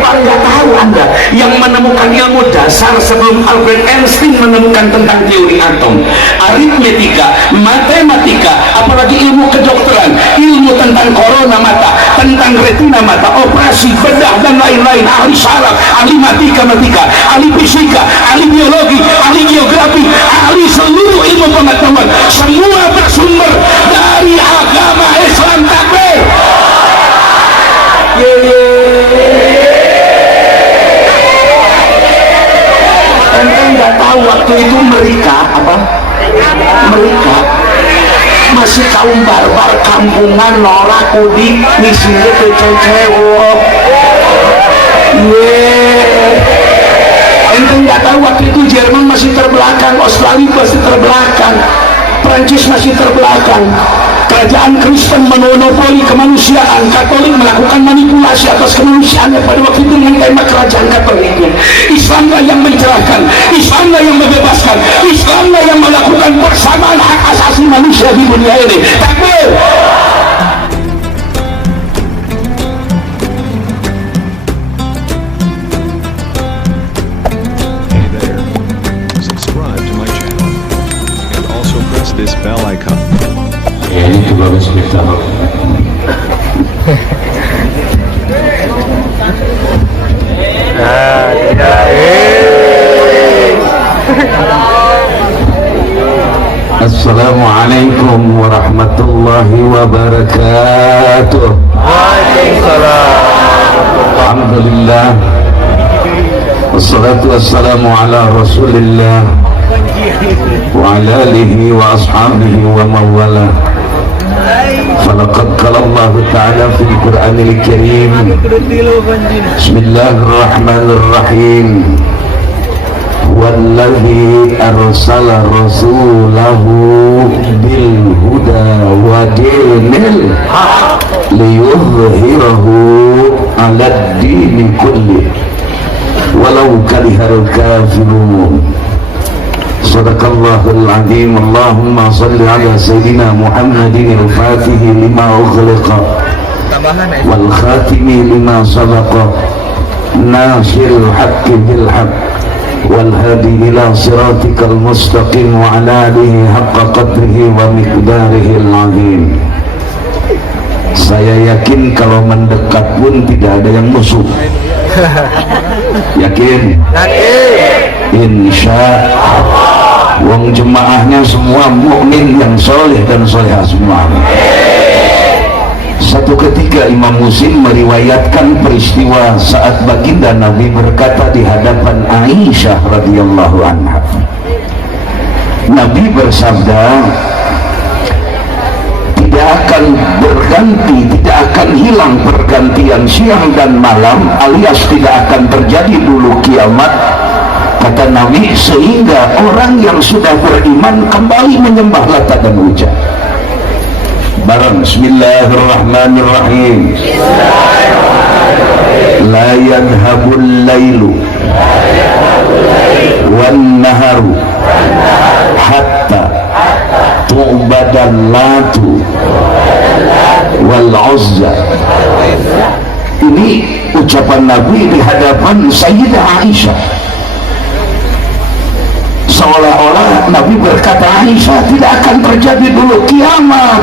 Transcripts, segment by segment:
Apa nggak tahu Anda yang menemukan ilmu dasar sebelum Albert Einstein menemukan tentang teori atom, aritmetika, matematika, apalagi ilmu kedokteran, ilmu tentang corona mata, tentang retina mata, operasi bedah dan lain-lain, ahli syaraf, ahli matematika, ahli fisika, ahli biologi, ahli geografi, ahli seluruh ilmu pengetahuan, semua bersumber dari agama Islam. Takbir. Ente nggak tahu waktu itu mereka masih kaum barbar, kampungan, norak, kudik, misalnya cewek. Ente nggak tahu waktu itu Jerman masih terbelakang, Australia masih terbelakang, Prancis masih terbelakang. Kerajaan Kristen monopoli kemanusiaan, Katolik melakukan manipulasi atas kemanusiaannya pada waktu itu dengan tema kerajaan Katoliknya. Islamlah yang mencerahkan, Islamlah yang membebaskan, Islamlah yang melakukan persamaan hak asasi manusia di dunia ini. Takbir. Hey there, subscribe to my channel and also press this bell icon. Ini juga bismillah. Assalamualaikum warahmatullahi wabarakatuh. Alhamdulillah, wassalatu wassalamu ala rasulillah wa ala alihi wa ashabihi wa mawala. فلقد قال الله تعالى في القرآن الكريم بسم الله الرحمن الرحيم والذي أرسل رسوله بالهدى ودين الحق ليظهره على الدين كله ولو كره الكافرون. Sadaqallahul azim. Allahumma salli ala sayyidina Muhammadin al-fatih lima ughliqa wal khatimi lima sabaqa nasiril haqqi bil haqq wal hadi ila siratikal mustaqim wa ala alihi haqqa qadrihi wa miqdarihi al-azim. Saya yakin kalau mendekat pun tidak ada yang musuh. Yakin? Insya Allah. Wong jemaahnya semua mukmin yang soleh dan solehah semua. Satu ketika Imam Muslim meriwayatkan peristiwa saat baginda Nabi berkata di hadapan Aisyah radhiyallahu anha. Nabi bersabda, tidak akan berganti, tidak akan hilang pergantian siang dan malam, alias tidak akan terjadi dulu kiamat, kata Nabi, sehingga orang yang sudah beriman kembali menyembah Lata dan Uzza. Bareng Bismillahirrahmanirrahim. La yanhabul lailu wan naharu hatta tu'badal latu wal uzza. Ini ucapan Nabi di hadapan Sayyidah Aisyah. Seolah-olah Nabi berkata, Aisyah, tidak akan terjadi dulu kiamat,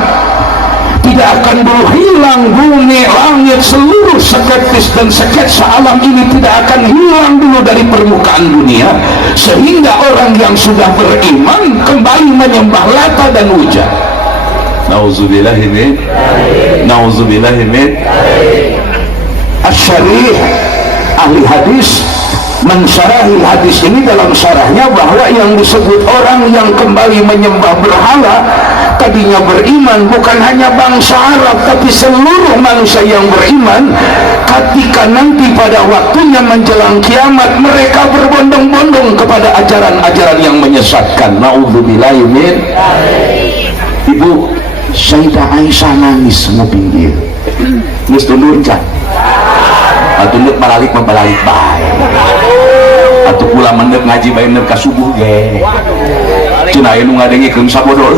tidak akan dulu hilang bumi, langit, seluruh skeptis dan sketsa alam ini tidak akan hilang dulu dari permukaan dunia, sehingga orang yang sudah beriman kembali menyembah Lata dan Uzza. Nauzubillahimin, nauzubillahimin. Asy-Syarih, ahli hadis, mensyarahi hadis ini dalam syarahnya bahwa yang disebut orang yang kembali menyembah berhala tadinya beriman bukan hanya bangsa Arab tapi seluruh manusia yang beriman, ketika nanti pada waktunya menjelang kiamat mereka berbondong-bondong kepada ajaran-ajaran yang menyesatkan. Naudzubillahi min. Ibu Sayyidah Aisyah nangis mau pinggir geus tundun can atunduk balalik baik atuh pula mendep ngaji bae neuk ka subuh ge cenah aya nu ngadengikeun sabodo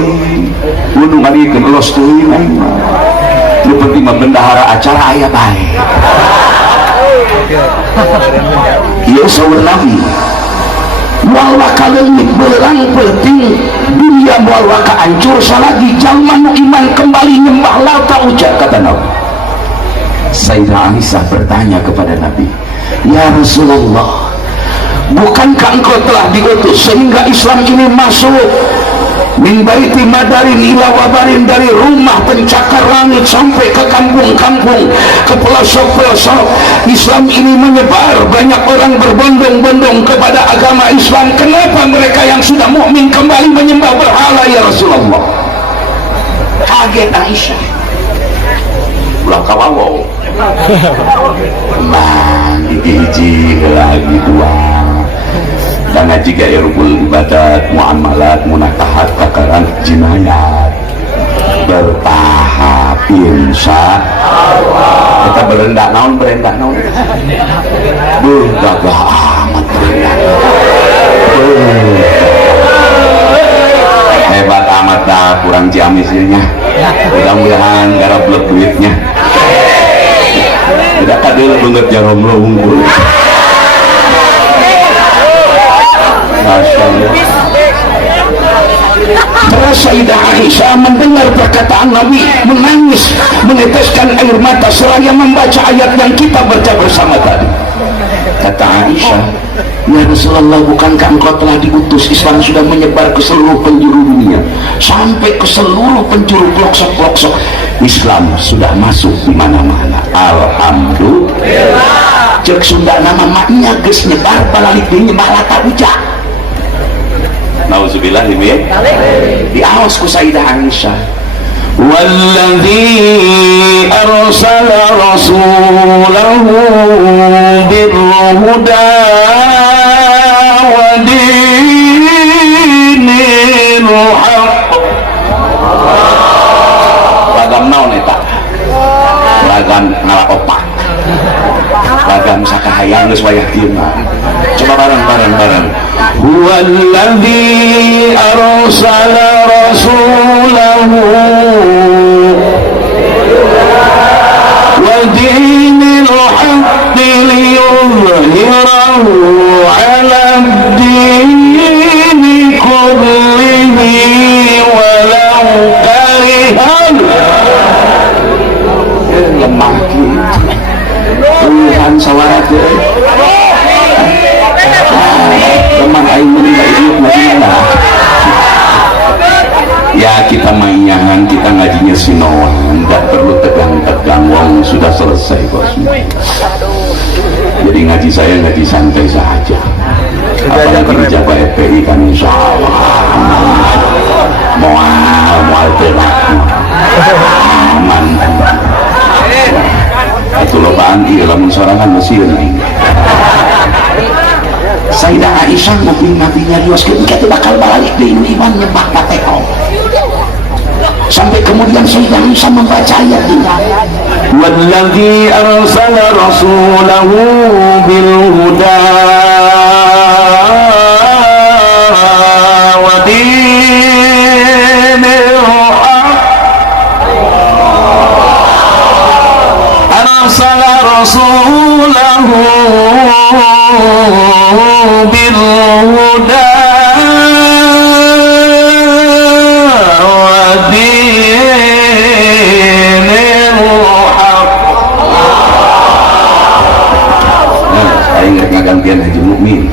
kudu ngadengikeun elos teuing nu penting mah bendahara acara aya bae Ieu saur Nabi moal waka leungit beurang penting dunia moal waka hancur salagi jalma nu iman kembali nyembah Lata ujar kata Nabi. Sayyidah Aisyah bertanya kepada Nabi, ya Rasulullah, bukankah engkau telah diutus sehingga Islam ini masuk min baiti madarin ila wabarin, dari rumah pencakar langit sampai ke kampung-kampung, ke pelosok-pelosok Islam ini menyebar, banyak orang berbondong-bondong kepada agama Islam. Kenapa mereka yang sudah mukmin kembali menyembah berhala ya Rasulullah? Kaget Aisyah, ulah kawawo man hiji lagi dua karena jika rukun ibadat muamalat munakahat takaran jinayat bertahap insya Allah kita berendah naon gagah amat berendah hebat amat dah kurang ciamisnya mudah-mudahan garap blok duitnya tidak kadel banget jarum lo unggul. Masya Allah. Terus Sayyidah Aisyah mendengar perkataan Nabi menangis, meneteskan air mata seraya membaca ayat yang kita baca bersama tadi. Kata Aisyah, ya Rasulullah, bukankah engkau telah diutus? Islam sudah menyebar ke seluruh penjuru dunia, sampai ke seluruh penjuru pelosok-pelosok. Islam sudah masuk di mana-mana. Alhamdulillah. Cek Sunda nama maknya geus nyebar balik di nyembah Lata uja. Nauzubillah ini di awas ku Sayyidah Aisyah. Walladzi arsala rasulahu birhuda wa dinil haqq. Ragam naon eta? Ragam ngala opak. Ragam sakahayang geus wayah kieu mah. Coba bareng. Huwallazi arsala rasulahu wa dinil haqqi liyudhhirahu 'ala ad-dini kullihi walau karihal lemah gitu Tuhan sawarat teman aing meninggal hidup Madinah. Ya kita mainan, kita ngajinya sinoan, nggak perlu tegang-tegang, wong sudah selesai bos. Jadi ngaji saya ngaji santai saja. Apalagi dijaga FPI kan insya Allah mual berat aman. Itu lobaan iya lamun sorangan Mesir nih. Sayyidah Aisyah nguping Nabi nyarios kita bakal balik di iman nyembah Pateo. Sampai kemudian Sayyidah Aisyah membaca ayat ini. Walladzi arsala rasulahu bil huda wa dinil haqq. Arsala rasulahu bil huda wa dinil haqq. Aing rek ngagantian Haji Mukmin.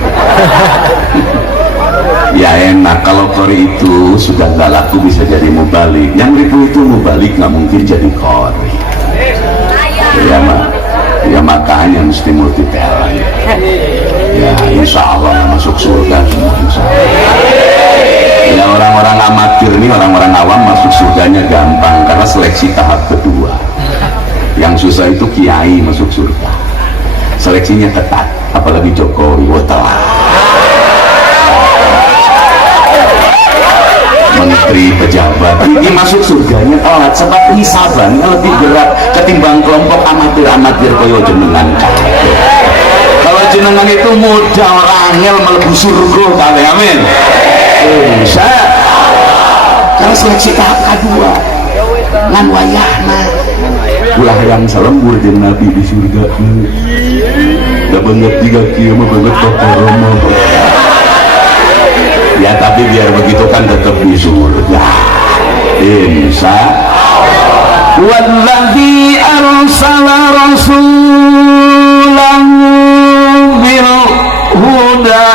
Ya enak kalau qori itu sudah nggak laku bisa jadi mubalik. Yang itu mubalik nggak mungkin jadi qori. Ya makanya mesti multi talent. Ya insya Allah masuk surga semua insya Allah. Ya orang-orang amatir ini, orang-orang awam masuk surganya gampang karena seleksi tahap kedua. Yang susah itu kiai masuk surga, seleksinya ketat, apalagi Jokowi. Telah menteri pejabat ini masuk surganya telat sebab hisabannya lebih berat ketimbang kelompok amatir-amatir koyo jenengan. Kalau jenengan itu mudah orangnya melebu surga kali, amin. Bisa karena seleksi tahap kedua ngan wayahna ulah yang selembur jeung Nabi di surga. Udah banget juga kia mah banget Romo. Ya tapi biar begitu kan tetap di surga. Insya Walladzi arsala rasulahu bil huda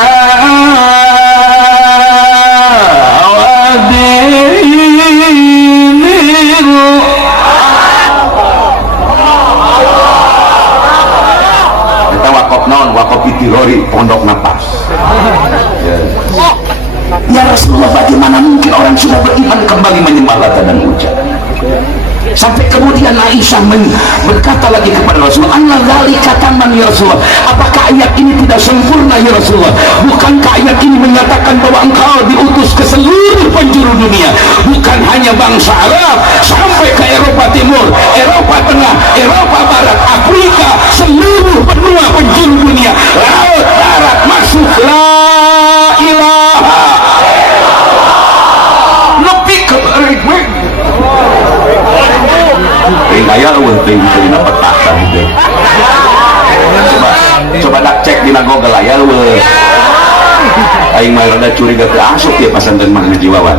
wa dinil kita wakaf non wakaf itirori pondok napas ya Rasulullah, bagaimana mungkin orang sudah beriman kembali menyembah Lata dan Uzza? Sampai kemudian Aisyah berkata lagi kepada Rasulullah, "Anna dzalika tamam ya Rasulullah." Apakah ayat ini tidak sempurna ya Rasulullah? Bukankah ayat ini menyatakan bahwa engkau diutus ke seluruh penjuru dunia, bukan hanya bangsa Arab, sampai ke Eropa Timur, Eropa Tengah, Eropa Barat, Afrika, seluruh benua penjuru dunia, laut, darat, masuk la ilaha lebih ke kaya ting petak tadi coba dak cek di Google aya aing mah rada curiga teu asup ya pasantren mah ngajiwawan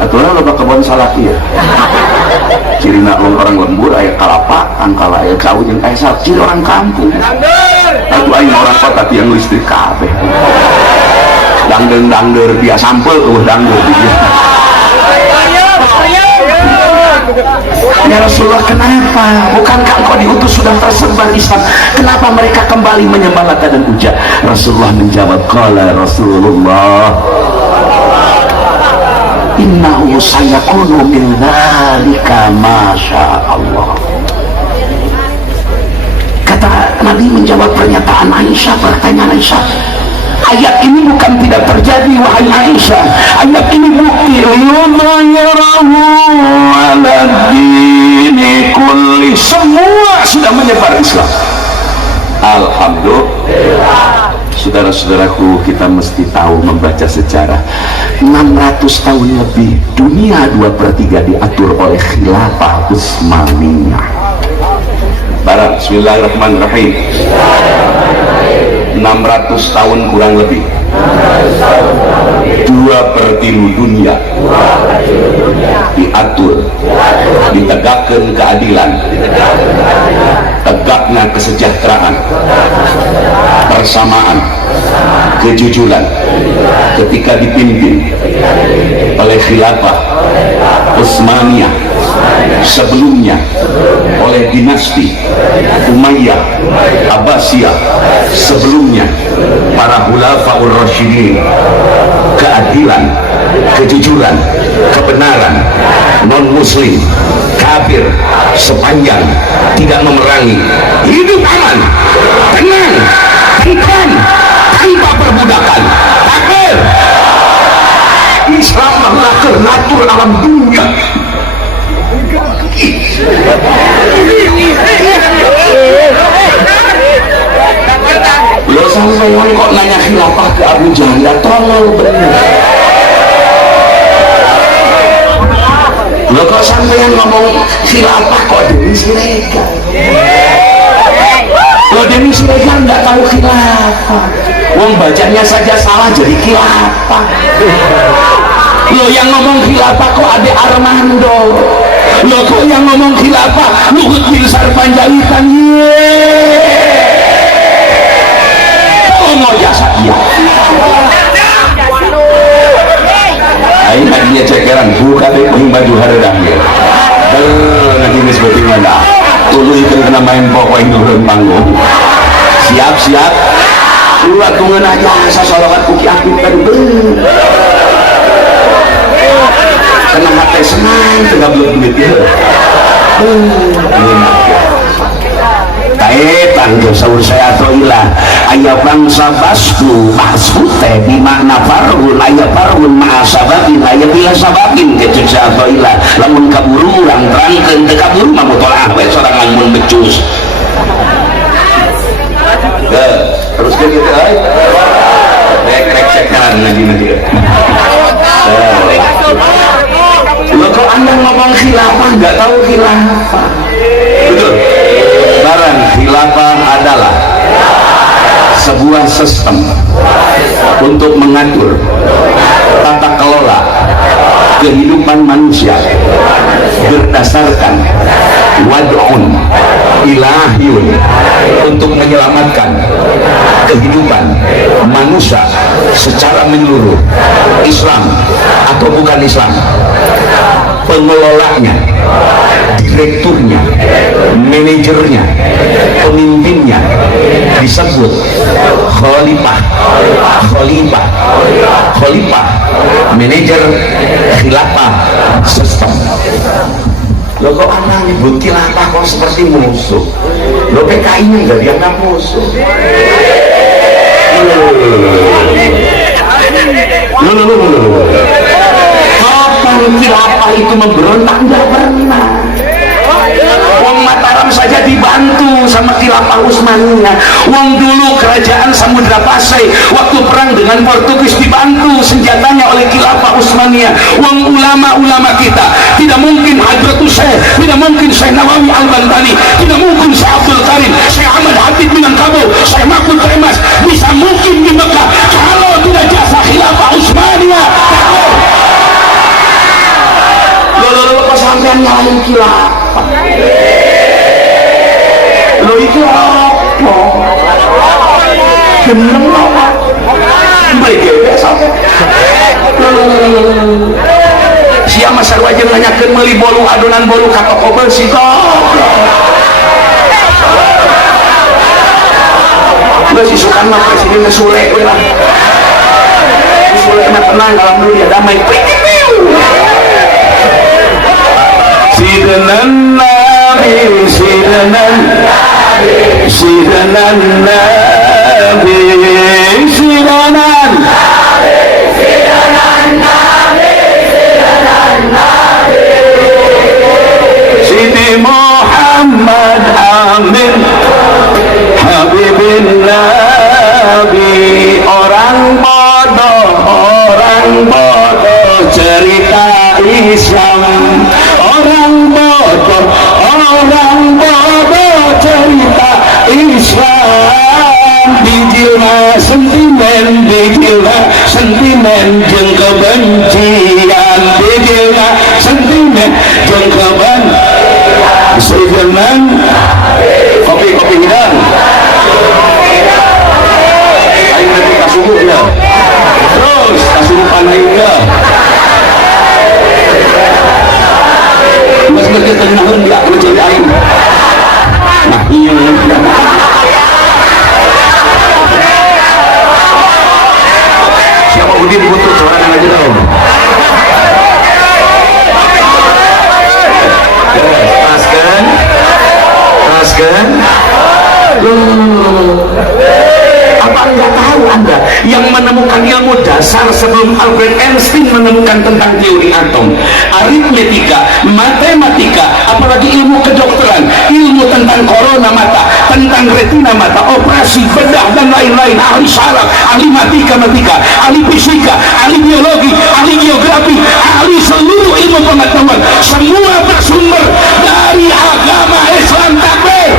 aturan loba kebon salaki ya cirina orang lembur aya kalapa angkala aya kau jeung aya ciri orang kampung atuh aing orang kota tiang listrik kabeh dangdeur biasa sampel dangdeur dia. Ya Rasulullah, kenapa? Bukankah engkau diutus sudah tersebar Islam? Kenapa mereka kembali menyembah Lata dan Uzza? Rasulullah menjawab, qala Rasulullah, innahu sayakunu min dzalika ma syaa Allah. Kata Nabi menjawab pernyataan Aisyah, pertanyaan Aisyah, ayat ini bukan tidak terjadi wahai Aisyah, ayat ini bukti semua sudah menyebar Islam. Alhamdulillah. Saudara-saudaraku, kita mesti tahu membaca sejarah. 600 tahun lebih dunia 2/3 diatur oleh khilafah Utsmaniyah. Barat, bismillahirrahmanirrahim. 600 tahun kurang lebih 2/3 dunia diatur, ditegakkan keadilan, tegaknya kesejahteraan, persamaan, kejujuran ketika dipimpin oleh khilafah Utsmaniyah, sebelumnya oleh dinasti Umayyah, Abbasiyah, sebelumnya para khulafaur rasyidin. Keadilan, kejujuran, kebenaran, non muslim, kafir, sepanjang tidak memerangi, hidup aman, tenang, tentram, tanpa perbudakan. Takbir. Islam adalah kenatur alam dunia. Lo sampeyan kok nanya khilafah ke Abu Jahal, ya tolol bener. Lo kok sampeyan ngomong khilafah kok Deni Siregar? Lo Deni Siregar nggak tahu khilafah. Wong bacanya saja salah jadi khilafah. Lo yang ngomong khilafah kok Ade Armando. Lo kok yang ngomong khilafah Luhut Binsar Panjaitan. Mau jasa dia aing hadinya cekeran buka deh peng baju hareudang dia nanti ini seperti mana tuluy kena main pokok yang turun panggung siap ulah tungan aja sasolawat kuki aktif tadi kena hati senang tengah belum duit ya kaitan ke sahur saya atau ilah ayah bangsa basku teh di makna farun ayah farun ma'asababin ayah bila sababin kecuca atau ilah lamun kaburu orang terangkan ke kaburu mamutolah weh sorangan mun becus terus ke gitu rek cekan nanti lo kok anda ngomong khilafah nggak tahu khilafah betul Sekarang khilafah adalah sebuah sistem untuk mengatur tata kelola kehidupan manusia berdasarkan wad'un ilahiyun, untuk menyelamatkan kehidupan manusia secara menyeluruh, Islam atau bukan Islam. Pengelolanya, direkturnya, manajernya, pemimpinnya disebut khalifah. Khalifah, manajer khilafah sistem. Lo kok anak nyebut khilafah kok seperti musuh? Lo PKI nya nggak dianggap musuh. Kapan khilafah itu memberontak? Nggak pernah. Wong Mataram saja dibantu sama khilafah Utsmaniyah. Wong dulu kerajaan Samudra Pasai waktu perang dengan Portugis dibantu senjatanya oleh khilafah Utsmaniyah. Wong ulama-ulama kita tidak mungkin Hadratus Syekh, tidak mungkin Syekh Nawawi Al-Bantani, tidak mungkin Syekh Abdul Karim, Syekh Ahmad Habib Minangkabau, Syekh Mahfud Tremas bisa mungkin di Mekah kalau tidak jasa khilafah Utsmaniyah. Lo pas sampean nyalain khilafah. Lo iki apa? Geneng apa? Mriki sampe. Sia masar wajib nanyakeun meuli bolu adonan bolu ka toko bersih goblok. Geus isukan mah presiden Sule we lah. Sule mah tenang alhamdulillah damai. Sidanan Nabi, sidanan Nabi, sidanan Nabi, sidanan Nabi, sidanan Nabi, sidanan Nabi. Sidi Muhammad Amin Habibin Nabi. Orang bodoh cerita Islam. Orang bodoh cerita Islam. Dijilma sentimen jeung kebencian. Dijilma sentimen jeung kebencian. Sejengan kopi hidang. Aing nanti kasubuh ya. Terus kasubuhan aing ya. Mas kerja tenang dia kerja lain. Nah iya. Siapa Udin butuh suara yang aja dong. Raskan. Apa Anda tahu Anda yang menemukan ilmu dasar sebelum Albert Einstein menemukan tentang teori atom, aritmetika, matematika, apalagi ilmu kedokteran, ilmu tentang corona mata, tentang retina mata, operasi bedah dan lain-lain, ahli syaraf, ahli matematika, ahli fisika, ahli biologi, ahli geografi, ahli seluruh ilmu pengetahuan, semua bersumber dari agama Islam. Takbir.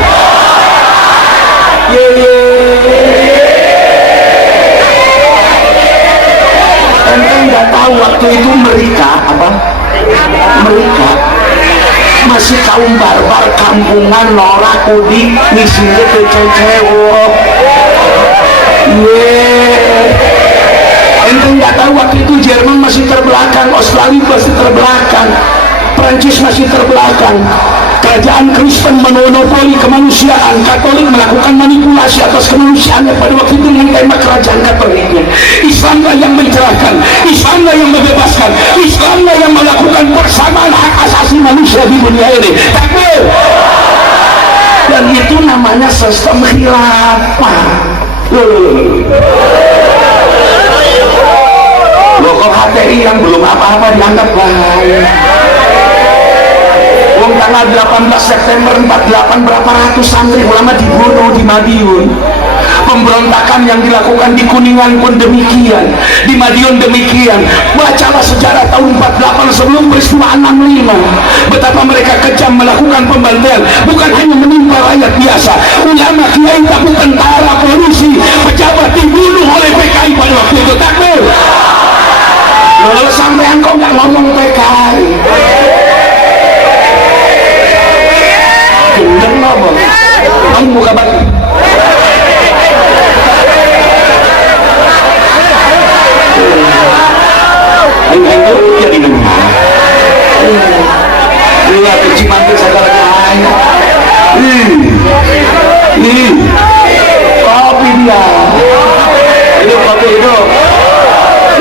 Ente nggak tahu waktu itu mereka masih kaum barbar kampungan norak kudik ngisinya ke cewek. Ente nggak tahu waktu itu Jerman masih terbelakang, Australia masih terbelakang, Prancis masih terbelakang. Kerajaan Kristen monopoli kemanusiaan, Katolik melakukan manipulasi atas kemanusiaannya pada waktu itu dengan tema kerajaan Katoliknya. Islamlah yang mencerahkan, Islamlah yang membebaskan, Islamlah yang melakukan persamaan hak asasi manusia di dunia ini. Takbir. Dan itu namanya sistem khilafah. Loh kok HTI yang belum apa-apa dianggap baik? Tanggal 18 September 48 berapa ratus santri ulama dibunuh di Madiun. pemberontakan yang dilakukan di Kuningan pun demikian, di Madiun demikian. Bacalah sejarah tahun 48 sebelum peristiwa 65, betapa mereka kejam melakukan pembantaian, bukan hanya menimpa rakyat biasa, ulama, kiai, tapi tentara, polisi, pejabat dibunuh oleh PKI pada waktu itu. Takbir. Lalu sampean kok nggak ngomong PKI? Gendeng ngomong, kamu buka batu. Itu jadi dengar. Lihat Cimanggil saudara hanya. Kopi dia. Itu kopi itu.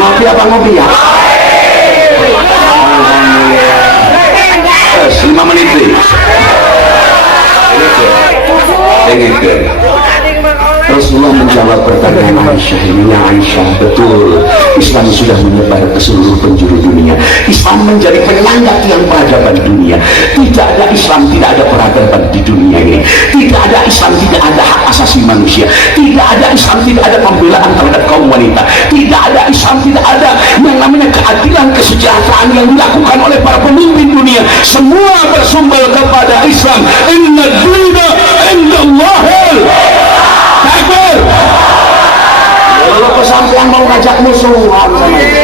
Ngopi apa ngopi ya? 5 menit deh. Ini Rasulullah menjawab pertanyaan Aisyah ini. Ya Aisyah, betul, Islam sudah menyebar ke seluruh penjuru dunia. Islam menjadi penyangga tiang peradaban dunia. Tidak ada Islam, tidak ada peradaban di dunia ini. Tidak ada Islam, tidak ada hak asasi manusia. Tidak ada Islam, tidak ada pembelaan terhadap kaum wanita. Tidak ada Islam, tidak ada yang namanya keadilan, kesejahteraan yang dilakukan oleh para pemimpin dunia. Semua bersumber kepada Islam. Inna dina indallahil takbir. Kalau kesampean mau ngajak musuhan sama itu.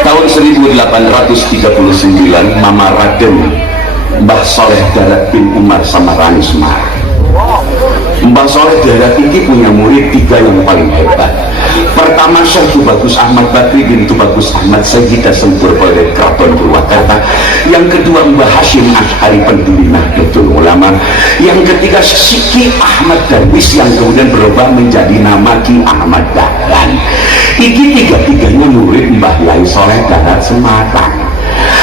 Tahun 1839 Mama Raden Mbah Soleh Darat bin Umar Samarani Semarang. Mbah Soleh Darat ini punya murid 3 yang paling hebat. Pertama Syekh Tubagus Ahmad Bakri bin Tubagus Ahmad Sayyidah Sempur Polres Keraton Purwakarta. Yang kedua Mbah Hashim Ash'ari pendiri Nahdlatul Ulama. Yang ketiga Syekh Ahmad Darwis yang kemudian berubah menjadi nama Ki Ahmad Dahlan. Iki 3-tiganya murid Mbah Yai Soleh Darat Semarang.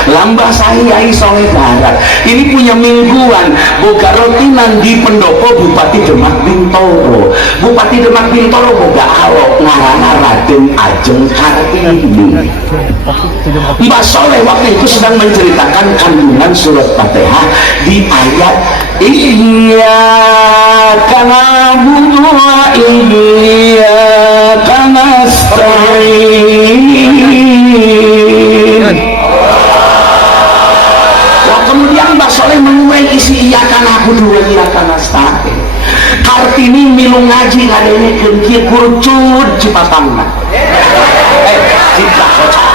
Lambah Yai Soleh Darat ini punya mingguan boga rotinan di pendopo Bupati Demak Bintoro. Bupati Demak Bintoro boga alok ngarana Raden Ajeng Kartini. Mbah Soleh waktu itu sedang menceritakan kandungan surat Fatihah di ayat Iyyaka na'budu wa iyyaka nasta'in. Kemudian Mbah Soleh menuai isi Iyyaka na'budu wa iyyaka nasta'in. Kartini milu ngaji ngadene keun kurcut cipatangna. Cipta kocak.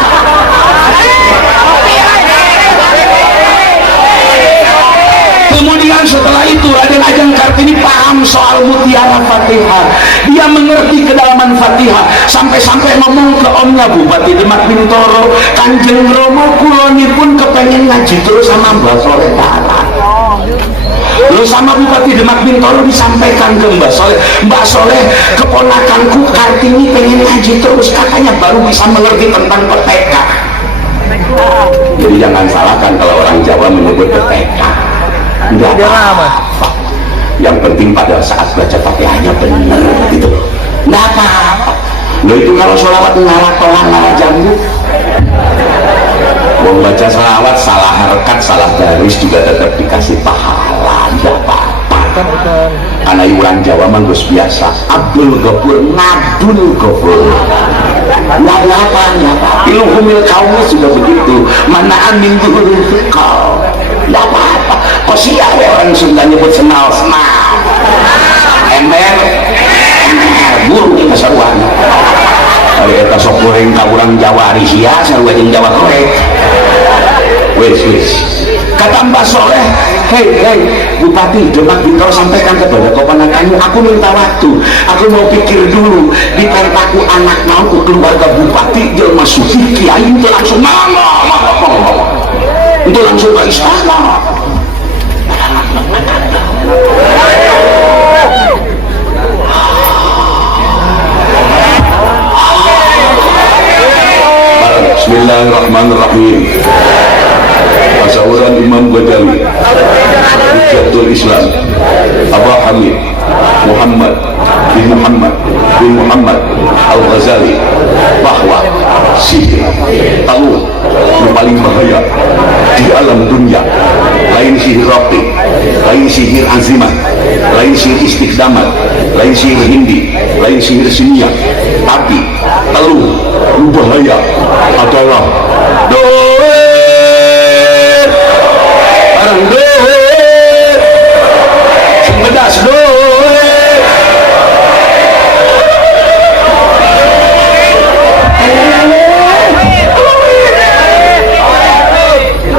Kemudian setelah itu Raden Ajeng Kartini paham soal mutiara Fatihah. Dia mengerti kedalaman Fatihah sampai-sampai ngomong ke omnya Bupati Demak Bintoro, Kanjeng Romo kuloni pun kepengen ngaji terus sama Mbah Soleh Darat. Lalu sama Bupati Demak Bintoro disampaikan ke Mbah Soleh, Mbah Soleh keponakanku Kartini pengen ngaji terus, katanya baru bisa mengerti tentang peteka. Jadi jangan salahkan kalau orang Jawa menyebut peteka. Enggak apa-apa, yang penting pada saat baca Fatihahnya benar gitu. Enggak apa-apa. Loh itu kalau sholawat ngalah tolang ngalah jambu, mau baca sholawat salah harkat salah garis juga tetap dikasih pahala. Enggak apa-apa, karena orang Jawa manggus biasa Abdul Ghafur Nabdul Ghafur. Enggak apa-apa, ilmu humil kaumnya sudah begitu. Manaan min duhurul fikal. Enggak apa-apa. Kok siap ya orang Sunda nyebut senal-senal, ember burung kita saruan. Kalau kita sok goreng ka urang Jawa ari sia sarua jeung Jawa korek. Wis kata Mbah Soleh, hei Bupati Demak Bintoro sampaikan kepada keponakanmu, aku minta waktu, aku mau pikir dulu. Di pentaku anak mau ke keluarga Bupati jelma suci kiai itu langsung itu langsung ke istana. Bismillahirrahmanirrahim. Pasauran Imam Ghazali, Hujjatul Islam, Abah Hamid Muhammad bin Muhammad Al-Ghazali, bahwa Siti Talun yang paling bahaya di alam dunia. Lain sihir rokti, lain sihir anzimat, lain sihir istiqdamat, lain sihir hindi, lain sihir sinia. Tapi telu bahaya adalah doer, barang doer, semedas doer.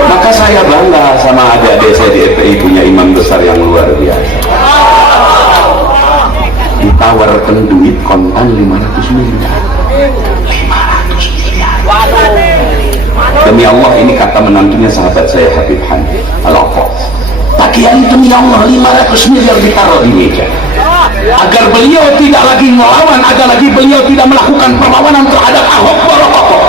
Maka saya bangga sama adik-adik saya di FPI punya imam besar yang luar biasa. Ditawarkan duit kontan 500 miliar. 500 miliar. Demi Allah, ini kata menantunya sahabat saya Habib Hanif Al-Aqaf. Pak Kiai, demi Allah 500 miliar ditaruh di meja agar beliau tidak lagi melawan, agar lagi beliau tidak melakukan perlawanan terhadap Ahok Barokoko.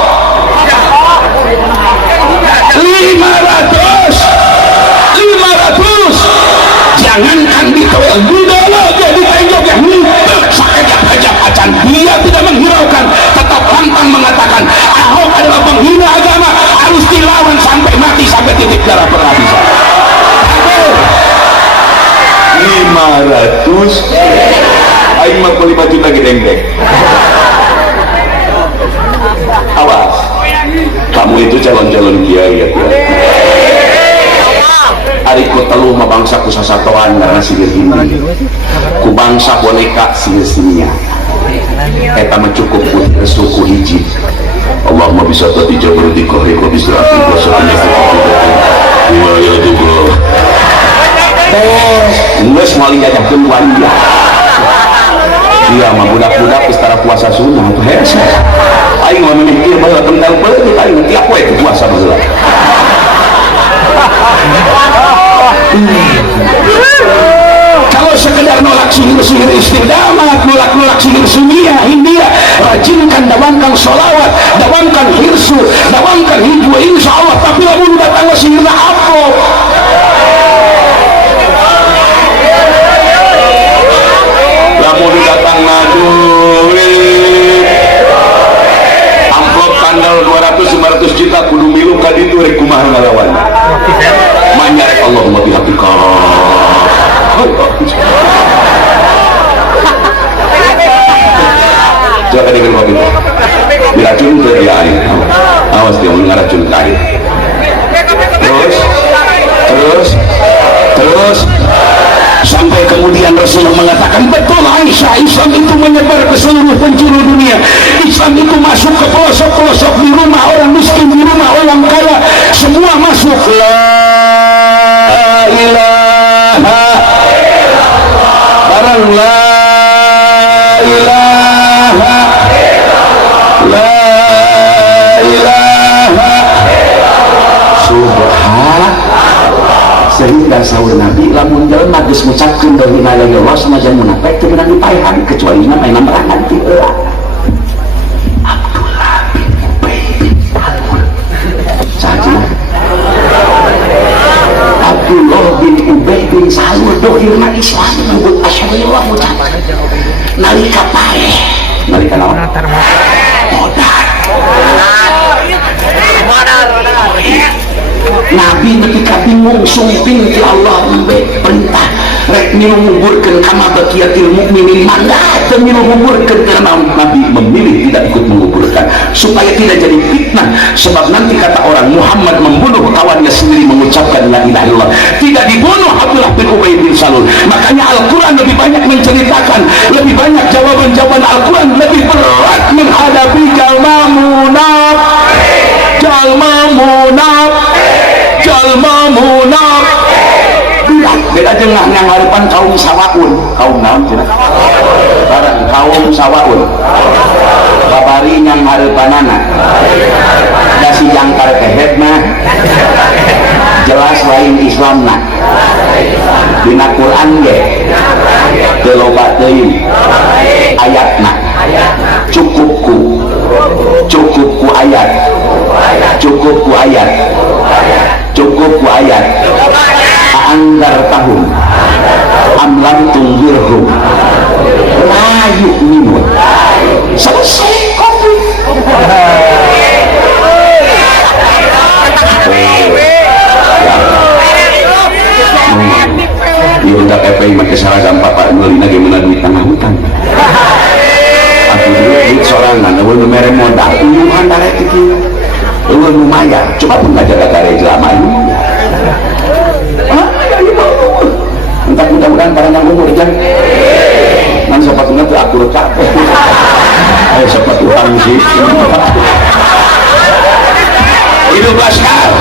500 jangankan ditoel budaya jadi tenjok yang ngumpet sakejap-kejap acan dia tidak menghiraukan, tetap lantang mengatakan Ahok adalah penghina agama, harus dilawan sampai mati, sampai titik darah penghabisan. 500 aing mah 5 juta gedeng-gedeng. Awas, kamu itu calon-calon kiai ya kiai. Ariku telu mah bangsa ku sasatoan karena sihir hindi, ku bangsa boneka sihir sinia. Eta mah cukup ku suku hiji. Allahumma bisa tadi jabur di kohiko bisa api kuasanya ya tubuh. Nges maling jajakeun wanja. Dia mah budak-budak istara puasa sunnah itu hese. Aing mah mikir baheula kental peuleuh aing tiap poe puasa baheula. Kalau sekedar nolak sihir-sihir istiqdamat, nolak sihir sunia, Hindia, rajinkan, dawamkan sholawat, dawamkan hirsu, dawamkan hijwa, insya Allah. Tapi lamun datang ke sihirna apa? Lamun datang ngaduit amplop tanggal 200-500 juta kudu milu ka ditu rek kumaha ngalawan manyarek Allahumma bihamdika. Coba dengar waktu itu diracun ke dia air, awas dia mau ngeracun ke air. Terus sampai kemudian Rasulullah mengatakan betul Aisyah, Islam itu menyebar ke seluruh penjuru dunia. Islam itu masuk ke pelosok-pelosok, di rumah orang miskin, di rumah orang kaya, semua masuk. La ilaha barang la ilaha la ilaha subhanallah. Sehingga sahur Nabi lamun jelema geus ngucapkeun la ilaha illallah sanajan munafik teu meunang dipaehan kecuali main merangan ti heula. Abdullah bin Ubay bin Salul. Saja Abdullah bin Ubay bin Salul dohirna Islam nyebut asyhadu an la ilaha nalika pae nalika naon modal Nabi ketika bingung sumping ti Allah perintah rek milu nguburkeun kama baqiyatil mukminin mangga teu milu nguburkeun karena Nabi memilih tidak ikut menguburkan supaya tidak jadi fitnah. Sebab nanti kata orang Muhammad membunuh kawannya sendiri mengucapkan la ilaha illallah, tidak dibunuh Abdullah bin Ubay bin Salul. Makanya Al-Quran lebih banyak menceritakan, lebih banyak jawaban-jawaban Al-Quran lebih berat menghadapi jalma munaf beda jengah yang harapan kaum sawaun, kaum naon cenah barang kaum sawaun babari yang harapanana dasi jangkar kehet mah jelas lain Islamna dina Quran ge teu loba teuing ayatna cukupku ayat anggar tahun amlam tunggirhum layu minun selesai konflik. budak FPI pakai seragam papa ngelina gimana duit tengah hutan. Aku duit sorangan, nu mere modal, uyuhan darek iki. Nu lumayan, coba pun aja gagare jelema ini. Entah mudah-mudahan para yang umur jang. Man sepatunya tuh aku capek. Sepatu orang sih. Hidup Laskar,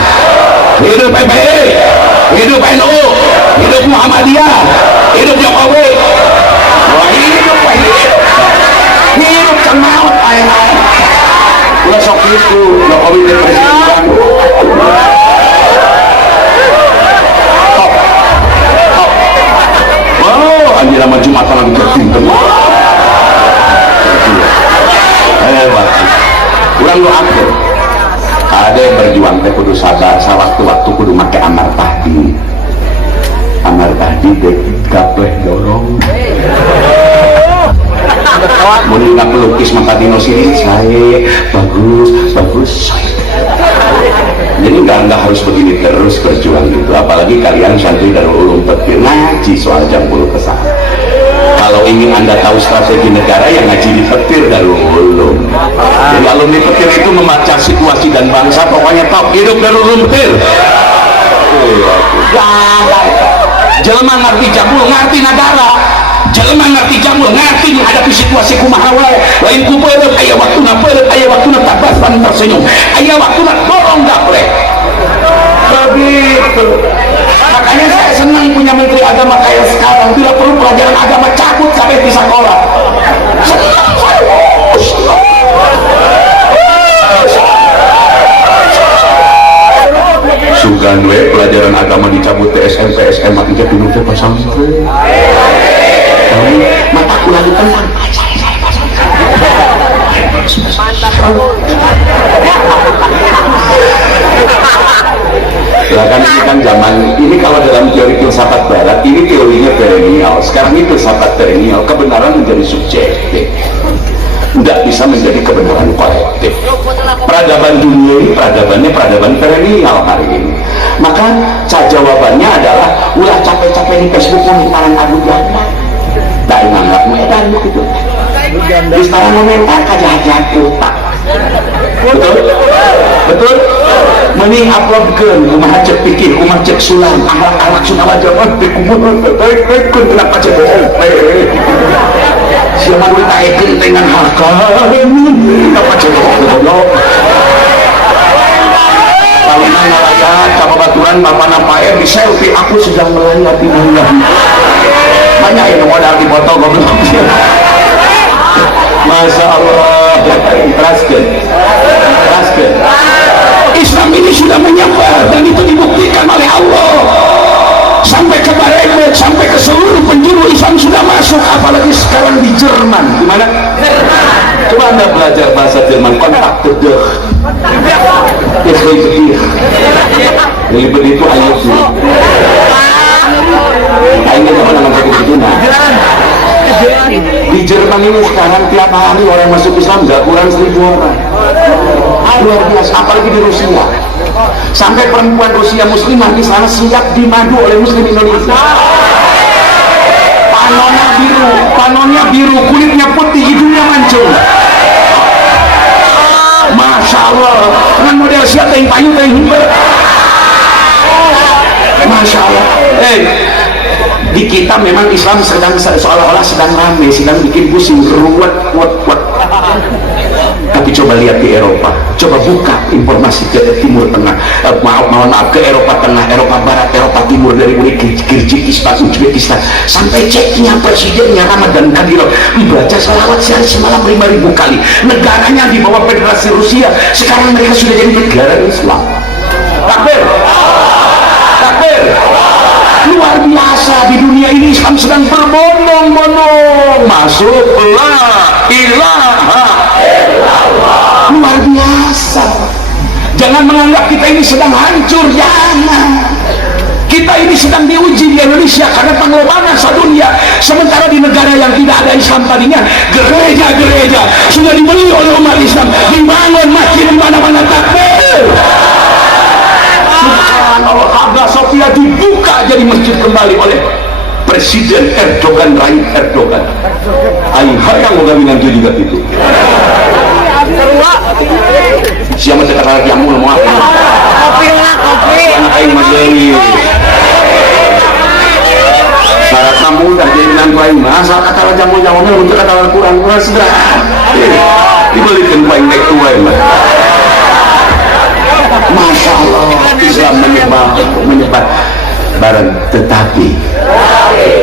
hidup PBI, hidup NU, hidup Muhammadiyah, hidup Jokowi. Wah hidup. Hidup cengaut air. Udah sok itu Jokowi jadi presiden. Wow, anjir sama Jumatan lagi tertintem. Hebat. Kurang lu akhir. Ada yang berjuang teh kudu sabar, sawaktu-waktu kudu make amar tahdi. Amar tahdi teh gapleh dorong. Mun dina pelukis maka dino sini saya bagus. Jadi nggak harus begini terus berjuang gitu. Apalagi kalian santri Darul Ulum Petir ngaji soal jam 10 kesal. Kalau ingin Anda tahu strategi negara yang ngaji di Petir Darul Ulum. Jadi alumni Petir itu membaca situasi dan bangsa, pokoknya top hidup Darul Ulum Petir. Jelema ngerti jambul, ngerti negara. Jelema ngerti jambul, ngerti menghadapi situasi kumaha wae. Lain ku peureut aya waktuna peureut, aya waktuna tabasan tersenyum, aya waktuna dorong gaplek. Begitu. Makanya saya senang punya menteri agama kayak sekarang, tidak perlu pelajaran agama cabut sampai di sekolah. Senang saya. Sugan we pelajaran agama dicabut SMP SMA tidak dulu teh pesantren. Mata kuliah tentang ya kan ini kan zaman ini kalau dalam teori filsafat barat ini teorinya perennial, sekarang ini filsafat perennial, kebenaran menjadi subjektif, tidak bisa menjadi kebenaran kolektif. Peradaban dunia ini peradaban perennial hari ini. Maka jawabannya adalah ulah capek-capek di Facebook mengitaran adu ganda tak nganggap edan begitu di sekarang komentar kajah-kajah otak. Betul mending uploadkeun kumaha cek pikir kumaha cek sulam akhlak sunawa jaman teh kumaha baik kun kenapa cek bohong siapa duit taekeun dengan harga kenapa cek bohong kalau nalayan sama baturan bapak nampae di selfie aku sedang melayat di bulan banyak yang modal di foto goblok. Masya Allah. Teraskan Islam ini sudah menyebar dan itu dibuktikan oleh Allah sampai ke Baremet, sampai ke seluruh penjuru Islam sudah masuk, apalagi sekarang di Jerman. Di mana? Coba Anda belajar bahasa Jerman, kontak kedeh jadi begitu ayatnya akhirnya zaman nama begitu. Nah di Jerman ini sekarang tiap hari orang masuk Islam gak kurang 1.000 orang, luar biasa. Apalagi di Rusia, sampai perempuan Rusia muslimah di sana siap dimadu oleh muslim Indonesia. Panonnya biru, kulitnya putih, hidungnya mancung. Masya Allah, dengan model siapa yang payu yang himpar. Masya Allah. Di kita memang Islam sedang seolah-olah sedang rame, sedang bikin pusing, ruwet. Tapi coba lihat di Eropa, coba buka informasi ke Timur Tengah, mohon maaf ke Eropa Tengah, Eropa Barat, Eropa Timur, dari mulai Kirgizistan, Uzbekistan, sampai Ceknya presidennya Ramadan Kadyrov membaca salawat sehari semalam 5.000 kali. Negaranya di bawah Federasi Rusia, sekarang mereka sudah jadi negara Islam. Takbir. Luar biasa, di dunia ini Islam sedang berbondong-bondong masuk la ilaha illallah. Luar biasa. Jangan menganggap kita ini sedang hancur, jangan. Kita ini sedang diuji di Indonesia karena pengelolaan sedunia. Sementara di negara yang tidak ada Islam tadinya, gereja-gereja sudah dibeli oleh umat Islam, dibangun masjid di mana-mana. Takbir. Subhanallah, Hagia Sophia dibuka jadi masjid kembali oleh Presiden Erdogan Tayyip Erdogan aing hayang ngawingan tuh juga gitu siapa cekak lagi yang mau apa kopi aing mah deui syarat mudah jadi nanti aing mah asal kata jamu jamunya untuk kata kurang segera dibelikan paling baik tua mah Masya Allah Islam menyebar barang tetapi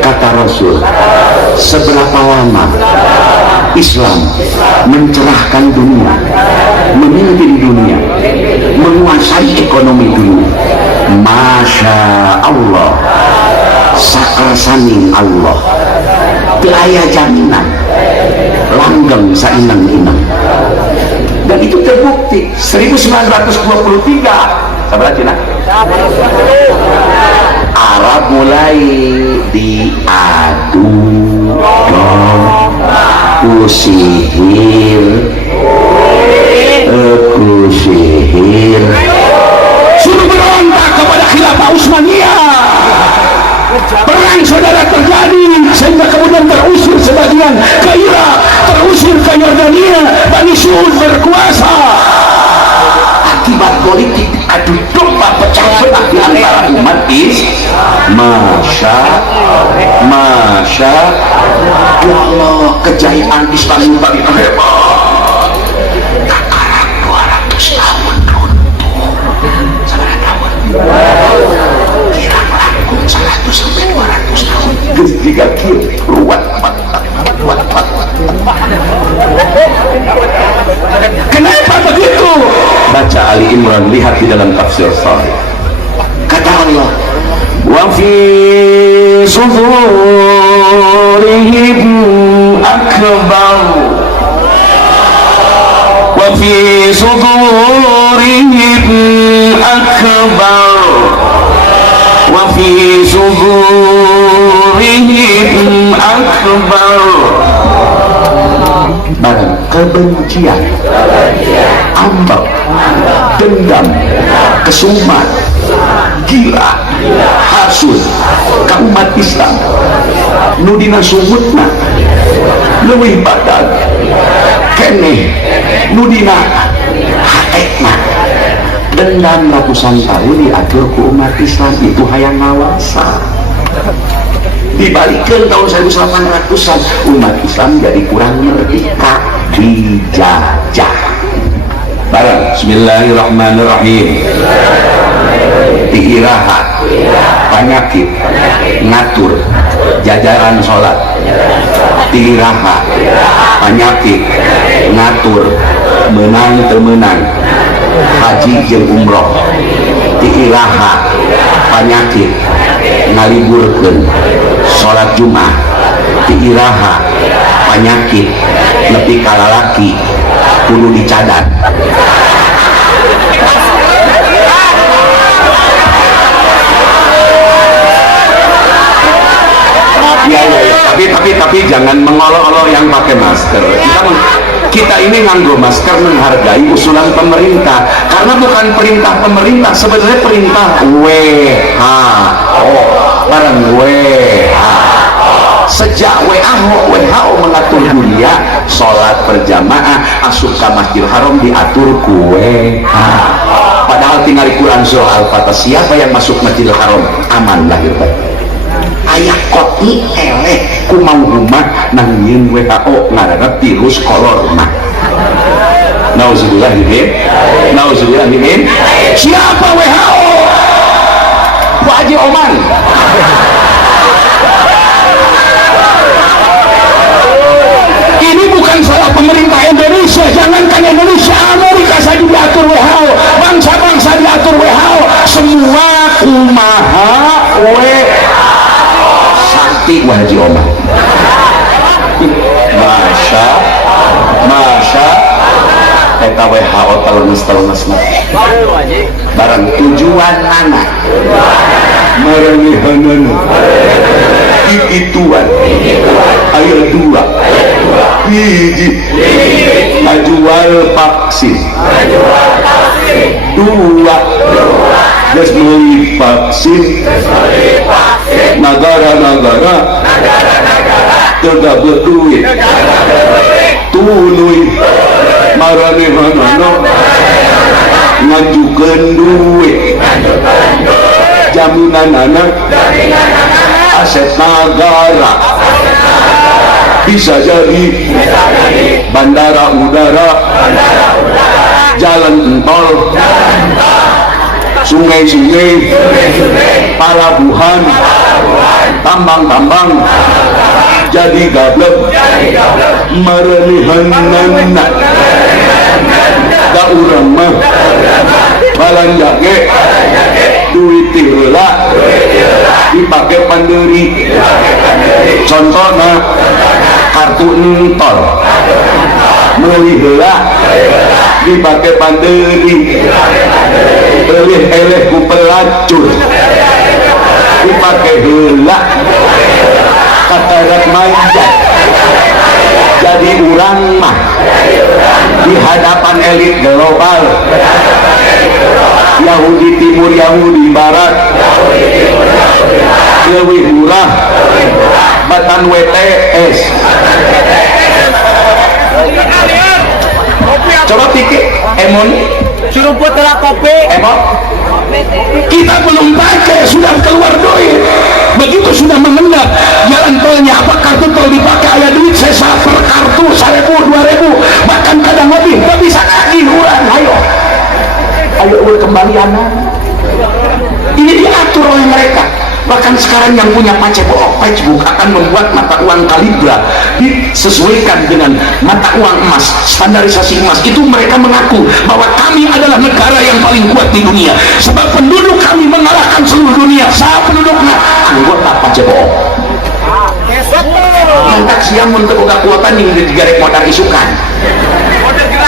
kata Rasul seberapa lama Islam mencerahkan dunia, memimpin dunia, menguasai ekonomi dunia, Masya Allah sakrasaning Allah tiaya jaminan langgeng sainang-inang dan itu terbukti 1923 sabar Cina Arab mulai diadu sihir suruh berontak kepada khilafah Utsmaniyah perang saudara terjadi sehingga kemudian terusir sebagian ke Irak terusir ke Yordania Bani Saud berkuasa akibat politik adu domba pecah belah di antara umat Masya Allah kejayaan Islam yang paling hebat sekarang 200 tahun runtuh 100 sampai 200 tahun ketika ruwet kenapa begitu? Baca Ali Imran, lihat di dalam tafsir Sahih kata Allah wa fi sudurihim akbar wa fi sudurihim akbar wa fi sudurihim akbar barang kebencian ambek dendam kesumat gila hasud ka umat Islam nudina sumutna leuwih badag keneh nudina hatekna dendam ratusan tahun diatur ku umat Islam itu hayang ngawasa dibalikkan tahun 1800-an umat Islam jadi kurang merdeka dijajah bareng bismillahirrahmanirrahim diiraha penyakit ngatur jajaran sholat diiraha penyakit ngatur menang temenang haji jeung umroh diiraha penyakit ngaliburkeun sholat Jumat diiraha penyakit nepi ka lalaki kudu dicadat ya, tapi jangan mengolok-olok yang pakai masker kita ini nganggo masker menghargai usulan pemerintah karena bukan perintah pemerintah sebenarnya perintah WHO barang WHO sejak WHO mengatur dunia sholat berjamaah asup ke Masjidil Haram diatur ku WHO padahal tinggal di Quran surah Al-Fatah siapa yang masuk Masjidil Haram aman lahir batin ayah kotni eleh ku mau umat nangin WHO ngarana virus kolor mah nauzubillah min siapa WHO Pak Haji Oman ini bukan salah pemerintah Indonesia jangankan Indonesia Amerika saja diatur WHO bangsa-bangsa diatur WHO semua kumaha sakti Haji Omar Masya eta WHO telemes barang tujuan anak merengihanan ituan ayat 2 hiji ngajual vaksin dua geus meuli vaksin negara-negara teu duit tuluy maranehanana ngajukeun duit jaminanana aset negara bisa jadi bandara udara jalan tol sungai-sungai palabuhan tambang-tambang jadi gablek mareunihanna da urang mah balanja ge duit heula dipake pandeuri contohna kartu tol meuli heula dipake pandeuri eleh ku pelacur dipake heula katarak manjat jadi urang mah di hadapan elit global Yahudi Timur Yahudi Barat leuwih murah batan WTS coba pikir emon suruh putra kopi emon kita belum pakai sudah keluar duit begitu sudah mengendap jalan tolnya apa kartu tol dipakai ada duit saya per kartu 1.000 2.000 bahkan kadang lebih gak bisa lagi kurang ayo kembali anak ini diatur oleh mereka bahkan sekarang yang punya Facebook akan membuat mata uang kalibra disesuaikan dengan mata uang emas standarisasi emas itu mereka mengaku bahwa kami adalah negara yang paling kuat di dunia sebab penduduk kami mengalahkan seluruh dunia saat penduduknya anggota Facebook mantak siang untuk buka kuota nih di garek modal isukan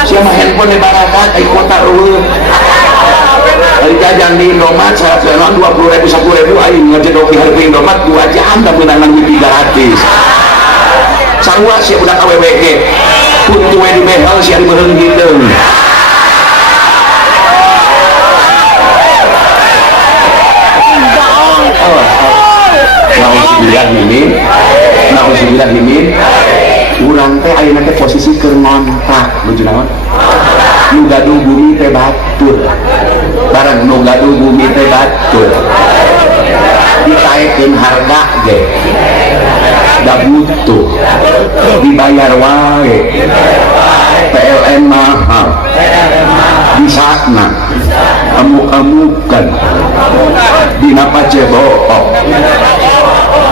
siapa handphone barakat kuota dari jajan di Indomaret saya 20.000 10.000 aing ngedok di harga Indomaret 2 jam dan menangan di 300 sarua sih udah KWWG puntu di behel sih di beheung hideung nauzubillah mimin urang teh ayeuna teh posisi keur ngontrak lucu naon nu gaduh bumi teh batur barang nu gaduh bumi teh batur ditaekeun harga ge da butuh dibayar wae PLN mahal disana amuk-amukan dina pacebook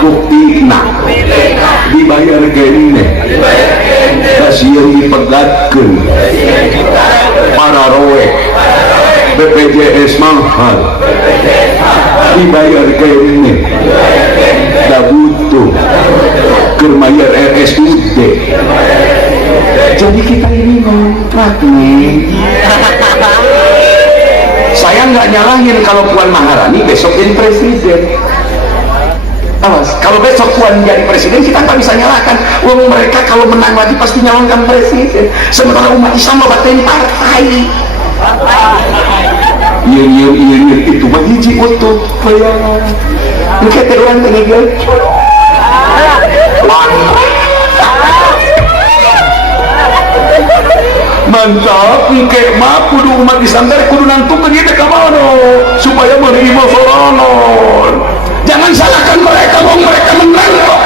buktina dibayar kene kasieun dipegatkeun para roe BPJS mahal dibayar kene da butuh keur mayar RSUD jadi kita ini ngontrak nih saya nggak nyalahin kalau Puan Maharani besok jadi presiden awas kalau besok Puan jadi presiden kita nggak bisa nyalakan uang mereka kalau menang lagi pasti nyalonkan presiden sementara umat Islam batin partai iya itu mah hiji utuh kayak mungkin orang tenggel mantap engke mah kudu umat Islam teh kudu nantukeun ieu teh ka mana supaya menerima solonon jangan salahkan mereka bahwa mereka menang kok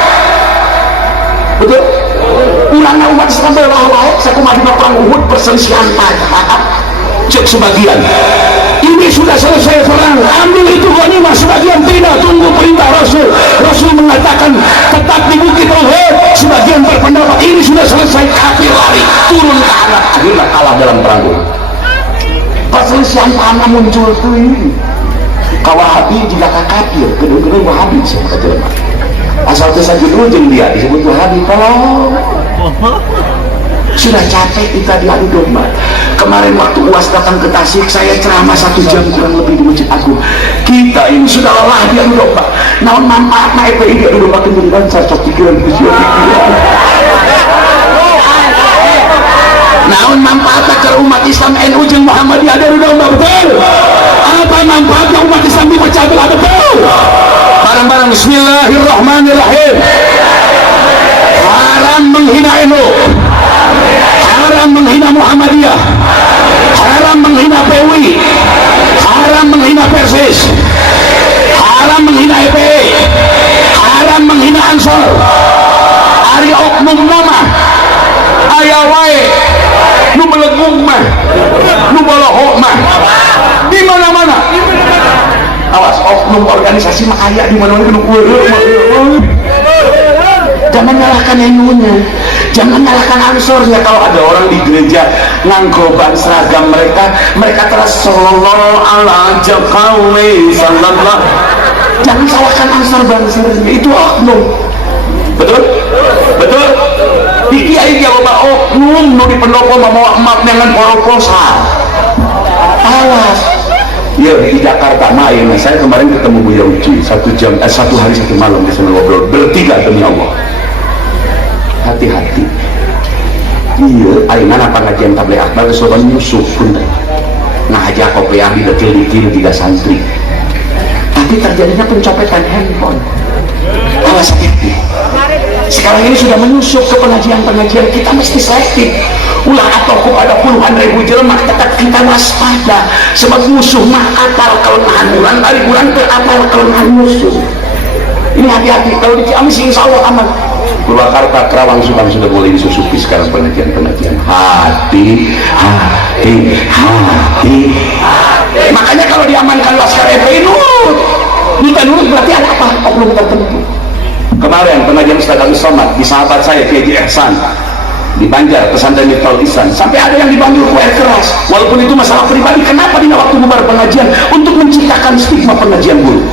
betul ulangna umat Islam teh wae sakumaha dina perang Uhud perselisihan pajak cek sebagian ini sudah selesai perang ambil itu ghanimah sebagian tidak tunggu perintah Rasul mengatakan tetap di bukit Uhud sebagian berpendapat ini sudah selesai kafir lari turun ke anak akhirnya kalah dalam perang Uhud perselisihan tanah muncul tuh ini kawahabi jika kafir kedua-dua wahabi saya kata asal tersaji dulu jeung dia disebut wahabi kalau sudah capek kita diadu domba kemarin waktu UAS datang ke Tasik saya ceramah 1 jam kurang lebih di Masjid Agung kita ini sudah lelah diadu domba naon manfaatna FPI diadu domba kenduri bangsa cok pikiran naon manfaatna ke umat Islam NU jeung Muhammadiyah dari domba, betul? Apa manfaatnya umat Islam dipecah belah, betul? Bareng-bareng bismillahirrahmanirrahim. Haram menghina NU, haram menghina Muhammadiyah, haram menghina PWI, haram menghina Persis, haram menghina EPE, haram menghina Ansor. Ari oknum nama aya wae nu melegung mah, nu bolohok mah di mana-mana. Awas, oknum organisasi mah aya di mana-mana. Jangan nyalahkan NU-nya, jangan nyalahkan Ansornya. Kalau ada orang di gereja nganggoban seragam mereka terus sallallahu ala Jokowi sallallahu, jangan salahkan Ansor Bansernya, itu oknum. Betul? Betul? Di kiai dia loba oknum nu di pendopo mau emak dengan proposal. Awas. Ya di Jakarta mah saya kemarin ketemu Bu Yauci 1 hari 1 malam di sana ngobrol bertiga demi Allah. Hati-hati. Iya, ayeuna pengajian tabligh akbar geus loba nyusup pun. Ngajak kopiah di detil-detil 3 santri. Tapi terjadinya pencopetan handphone. Awas hati-hati. Sekarang ini sudah menyusup ke pengajian-pengajian, kita mesti selektif. Ulah atau ada puluhan ribu jelema, tetap kita waspada. Sebab musuh mah apal kelemahan urang, ari urang teu apal kelemahan musuh. Ini hati-hati, kalau di Ciamis insya Allah aman. Purwakarta, Kerawang, Subang sudah mulai disusupi sekarang pengajian-pengajian. Hati. Makanya kalau diamankan Laskar FPI nurut berarti ada apa? Oknum tertentu. Kemarin pengajian Ustaz Abdul Somad di sahabat saya Kiai Ihsan di Banjar, pesantren Miftahul Ihsan, sampai ada yang dipanggil kuer keras. Walaupun itu masalah pribadi, kenapa di waktu bubar pengajian untuk menciptakan stigma pengajian buruk?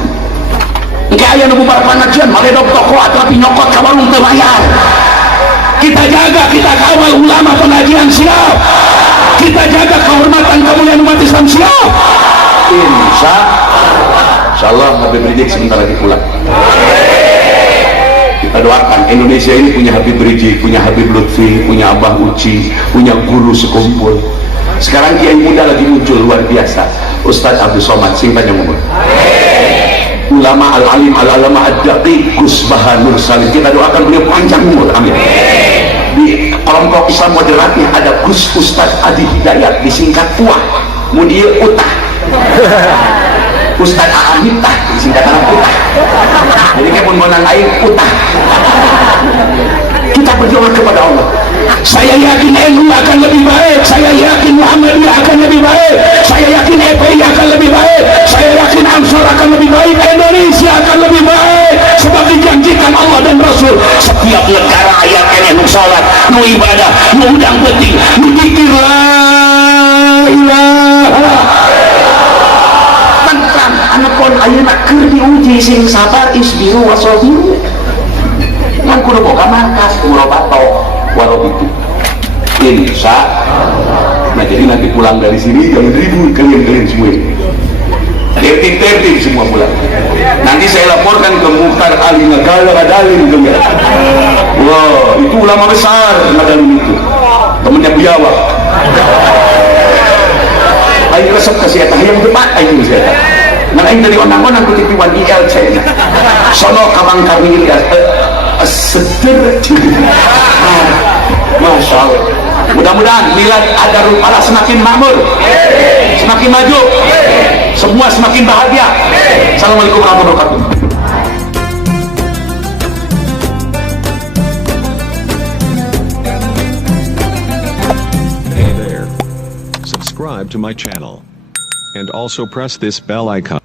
Engke aya nu bubar pengajian maledog toko atau nyokot ka warung teu bayar. Kita jaga, kita kawal ulama pengajian, siap. Kita jaga kehormatan kemuliaan umat Islam, siap. Insyaallah Habib Rizik sebentar lagi pulang. Kita doakan Indonesia ini punya Habib Rizik, punya Habib Lutfi, punya Abah Uci, punya guru sekumpul. Sekarang kiai muda lagi muncul luar biasa, Ustadz Abdul Somad, sing panjang umur. Ulama al-alim al-alama ad-daqiq Gus Baha Nur Salim, kita doakan beliau panjang umur, amin. Di kelompok Islam moderatif ada Gus Ustadz Adi Hidayat, disingkat PUAH, mudia Utah. Ustadz A'am Miftah, singkatan Utah. Jadi kayak pun menang air Utah. Kita berdoa kepada Allah. Saya yakin NU akan lebih baik, saya yakin Muhammadiyah akan lebih baik, saya yakin EPI akan lebih baik, saya yakin Ansor akan lebih baik, Indonesia akan lebih baik. Sebab dijanjikan Allah dan Rasul, setiap negara ayat NU salat, nu ibadah, nu udang penting, nu zikir la ilaha. Tentang anak kon ayeuna keur diuji sing sabar isbiru wasabiru. Ngan kudu boga markas urobato warobitu. Insya. Nah jadi nanti pulang dari sini jangan ribut kalian semua. Tertib semua pulang. Nanti saya laporkan ke Muhtar Ali Nagala Ngadalin juga. Wah itu ulama besar Ngadalin itu. Temennya Biawak. Ayo resep kasih eta yang depan ayo kasih eta. Ngan aing dari onang-onang ku titiwan ILC. Sono kabang kami seder. Masya Allah. Mudah-mudahan milad Adarul Falah semakin makmur, semakin maju, semua semakin bahagia. Assalamualaikum warahmatullahi wabarakatuh. Hey there. Subscribe to my channel. And also press this bell icon.